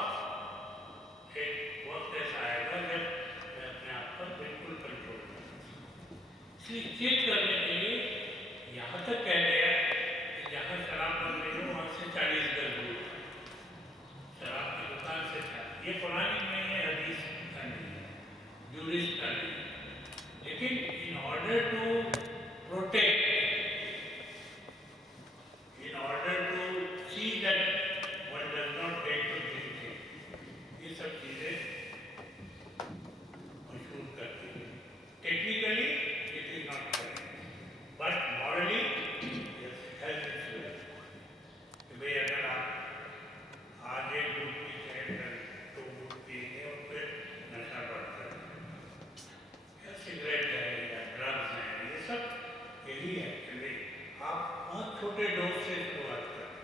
एक वक्त ऐसा आएगा जब मैं अपने आप पर बिल्कुल कंट्रोल करूँगा। इसलिए चेक करने के लिए यहाँ तक कह दिया कि जहाँ शराब बन रही हो वहाँ से 40 गज दूर शराब की दुकान से ये पुरानी नहीं है, हदीस का नहीं है, जूरिस्ट का नहीं है, लेकिन in order to protect, in order to see that one does not get to drinking, ये सब चीजें मशहूर करती हैं। Technically it is not correct, but morally yes, it has its way. कि भाई अगर आप आज एक ग्रुप पीते हैं, कल 2 ग्रुप पिएंगे और फिर नशा बढ़ता है, या सिगरेट है या ड्रग्स है, ये सब यही है कि भाई आप बहुत छोटे डोज से शुरुआत करें,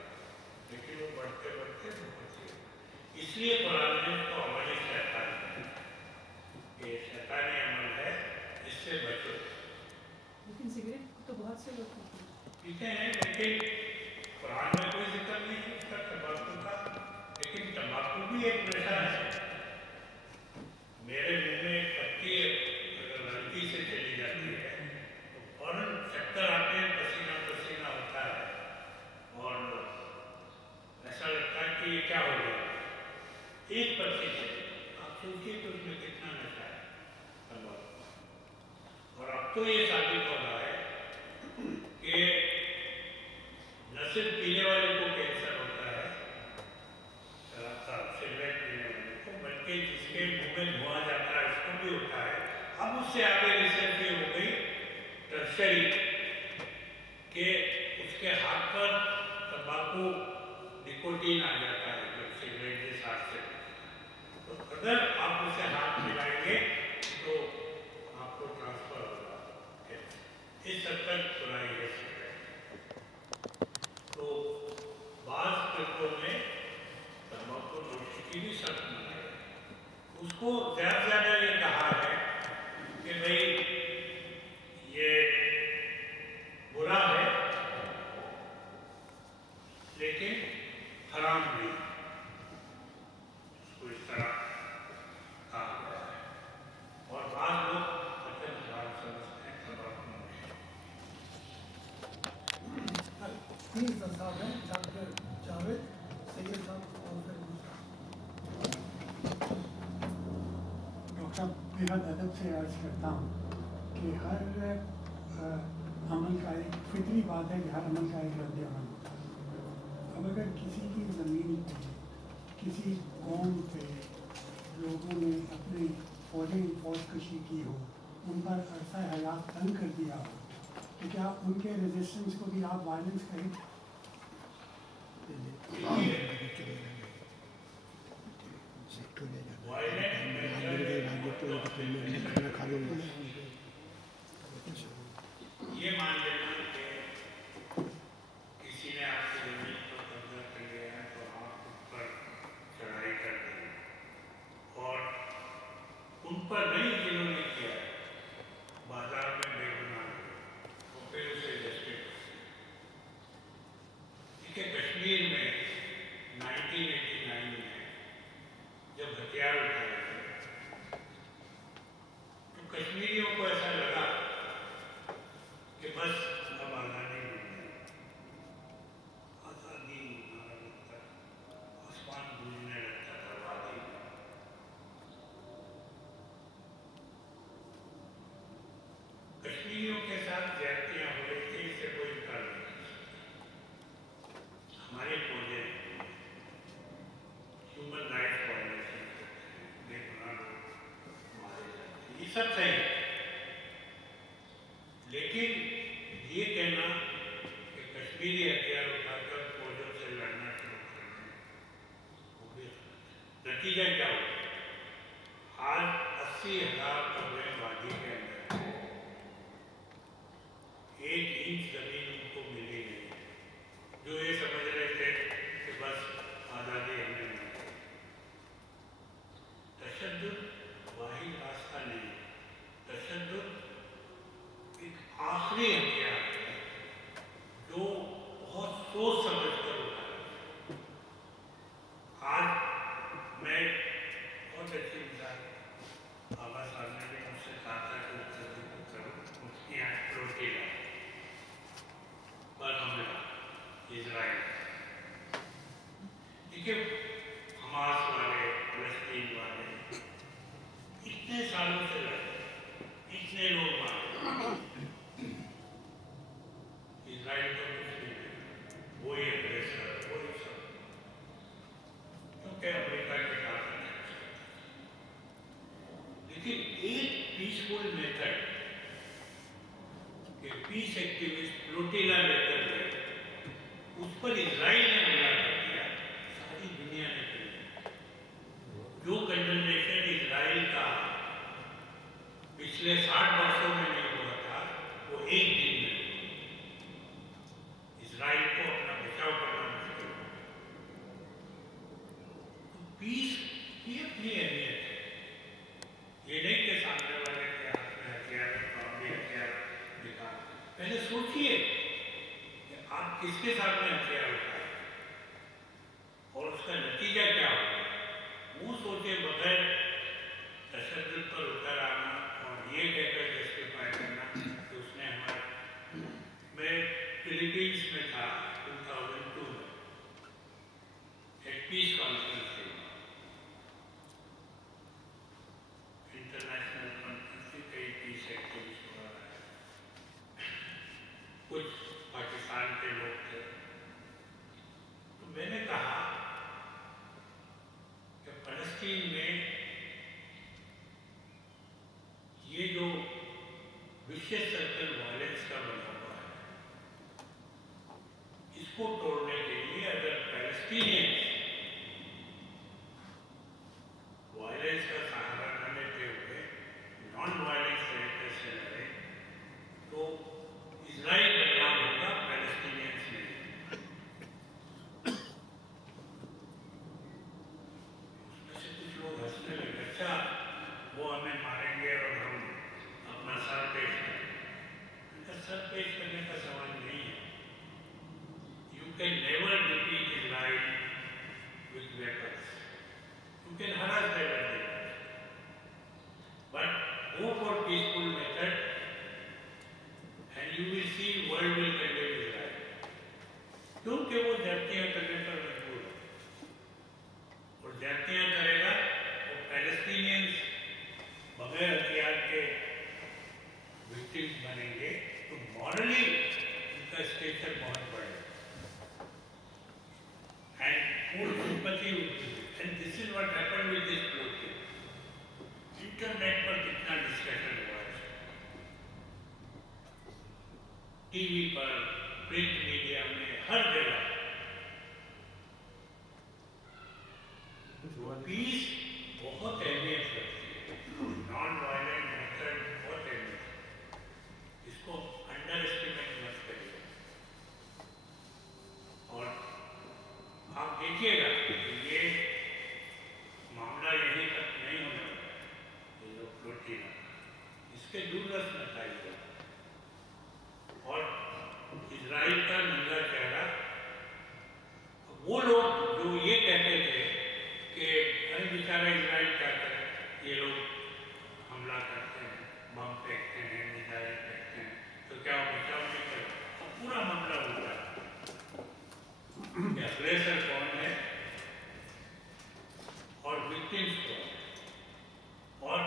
लेकिन वो बढ़ते बढ़ते बढ़ते, इसलिए कुरान ने इसको अमल शैतान कहा, ये शैतानी अमल है, इससे बचो। लेकिन सिगरेट तो बहुत से लोग पीते हैं, लेकिन कुरान में कोई जिक्र नहीं है उसका तंबाकू का, लेकिन तंबाकू भी एक नशा है। मेरे मुंह में एक पत्ती अगर गलती से चली जाती है तो फौरन चक्कर आते हैं, पसीना पसीना होता है और ऐसा लगता है कि ये क्या हो गया। एक पत्ती से आप सोचिए तो उसमें कितना नशा है तंबाकू। और अब तो ये साबित हो रहा है कि न सिर्फ पीने वाले को कैंसर होता है, शराब का सिगरेट पीने वाले को, बल्कि जिसके मुंह में धुआं जाता है उसको भी होता है। अब उससे आगे रिसर्च ये हो गई टर्शरी कि उसके हाथ पर तंबाकू निकोटीन आ जाता है जब सिगरेट के साथ से, तो अगर आप उसे हाथ मिलाएंगे तो आपको ट्रांसफर होगा। इस हद तक बुराई है सिगरेट। तो बाज़ फिरकों में तंबाकू नोशी की भी सख्त मनाही है। उसको ज़्यादा ये कहा है कि भाई ये बुरा है लेकिन हराम नहीं, उसको इस तरह कहा गया है। और बाद लोग अत्यंत हराम समझते हैं तंबाकू नोशी। तीन संस्थान हैं, डॉक्टर जावेद, सैयद साहब और फिर डॉक्टर बेहद अदब से अर्ज करता हूँ कि हर अमल का एक फितरी बात है कि हर अमल का एक रद्द अमल होता है। अब अगर किसी की ज़मीन पे किसी कौम पे लोगों ने अपनी फौजकशी की हो, उन पर अरसा हयात तंग कर दिया हो, तो क्या उनके रेजिस्टेंस को भी आप वायलेंस करें? ये मान लेना कि किसी ने आपकी जमीन पर कब्जा कर लिया है तो आप उन पर चढ़ाई कर दें और उन पर नहीं जिन्होंने किया है बाजार में बेगुनाह तो फिर उसे जस्टिस। देखिए कश्मीर में 1989 में जब हथियार उठाए थे तो कश्मीरियों को ऐसा लगा कि बस अब आज़ादी मिल गई, आज़ादी नारा लगता, आसमान गूंजने लगता था वादी। कश्मीरियों के साथ ज्यादतियाँ हो रही थी, इससे कोई इनकार नहीं कर सकता। हमारे फौजें ह्यूमन राइट्स वायलेशन करते हैं, बेगुनाह लोग मारे जाते हैं, ये सब सही है, लेकिन ये कहना कि कश्मीरी हथियार उठाकर फौजों से लड़ना शुरू कर दें, वो भी नतीजा क्या हो? आज 80,000 कब्रें वादी के अंदर हैं, 1 इंच जमीन उनको मिली नहीं। जो ये समझ रहे थे देखिए हमास वाले, फलस्तीन वाले इतने सालों से लड़े, इतने लोग मारे, इजराइल तो कुछ नहीं है, वही अग्रेसर, वही सब, क्योंकि अमेरिका के साथ है। लेकिन एक पीसफुल मेथड के पीस एक्टिविस्ट फ्लोटिला लेकर गए, उस पर इजराइल ने हमला कर दिया, सारी दुनिया ने कर दिया। जो कंडेमनेशन इजराइल का पिछले 60 वर्षों में नहीं हुआ था, वो एक दिन में इजराइल को अपना बचाव करना मुश्किल हो। तो पीस की अपनी अहमियत है। ये नहीं कि सामने वाले के हाथ में हथियार है तो हम भी हथियार निकाल। पहले सोचिए कि आप किसके सामने हथियार उठाए और उसका नतीजा क्या होगा। वो सोचे बगैर तशद्दुद पर उतर आना और ये कहकर जस्टिफाई करना कि उसने हमारे, मैं फिलीपींस में था 2002 में, एक पीस कॉन्फ्रेंस थी, इंटरनेशनल कॉन्फ्रेंस थी, कई पीस एक्टिविस्ट हो रहा है, कुछ पाकिस्तान के लोग थे। तो मैंने कहा कि फलस्तीन में ये जो विशेष सर्कल वायलेंस का बना हुआ है, इसको तोड़ने के लिए अगर पैलेस्टीनियंस वायलेंस का सहारा न लेते हुए नॉन वायलेंस तरीके से लड़े तो इजराइल बदनाम होगा, पैलेस्टीनियंस नहीं। उसमें से कुछ लोग हंसने लगे, अच्छा वो हमें मारेंगे और हम अपना सर पेश करेंगे। उनका सर पेश करने का सवाल नहीं है। You can never defeat Israel with weapons. You can harass them with weapons. But go for peaceful method and you will see world will condemn Israel. क्योंकि वो ज्यादतियां करने पर मजबूर है और ज्यादतियां करेगा वो पैलेस्टीनियंस बगैर हथियार के विक्टिम्स बनेंगे, तो मॉरली उनका स्टेचर बहुत बढ़ेगा and full sympathy will be. And this is what happened with this floating. Internet पर कितना डिस्कशन हुआ है, टीवी पर, प्रिंट मीडिया में, हर जगह पीस बहुत अहमियत रखती है, नॉन वायलेंट मेथड बहुत अहमियत है, इसको अंडर एस्टिमेट मत करिए। और आप देखिएगा कि ये मामला यहीं तक नहीं होने वाला, ये जो फ्लोटिला, इसके दूरदर्श नतीजे और इजराइल का नंगा चेहरा। वो लोग जो ये कहते थे कि अरे बेचारा इजराइल क्या करे, ये लोग हमला करते हैं, बम फेंकते हैं, मिसाइल फेंकते हैं, तो क्या वो बचाव नहीं करे? तो पूरा मामला उल्टा है। अग्रेसर कौन है और विक्टिम्स कौन है? और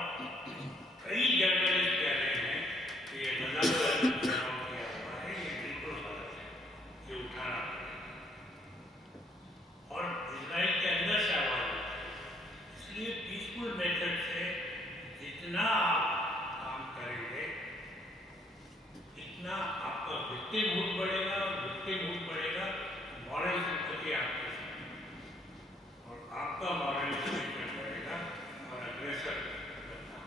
कई जर्नलिस्ट कह रहे हैं कि ये मजाक का चुनाव किया हुआ है, ये बिल्कुल गलत है, ये उठाना पड़ेगा। और इजराइल के अंदर से आवाज उठती है। इसलिए पीसफुल मेथड से जितना आप काम करेंगे, इतना आपका विक्टिमहुड बढ़ेगा, और विक्टिमहुड बढ़ेगा, मॉरल सिंपैथी आपके साथ, और आपका मॉरल सिंपैथी बढ़ेगा और अग्रेसर बदनाम।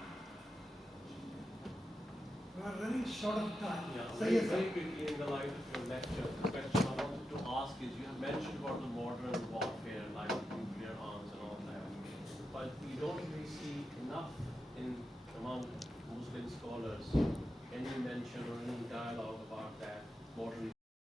We are running short of time. Yeah, So very, yes, sir. very quickly in the light of your lecture, the question I wanted to ask is, you have mentioned about the modern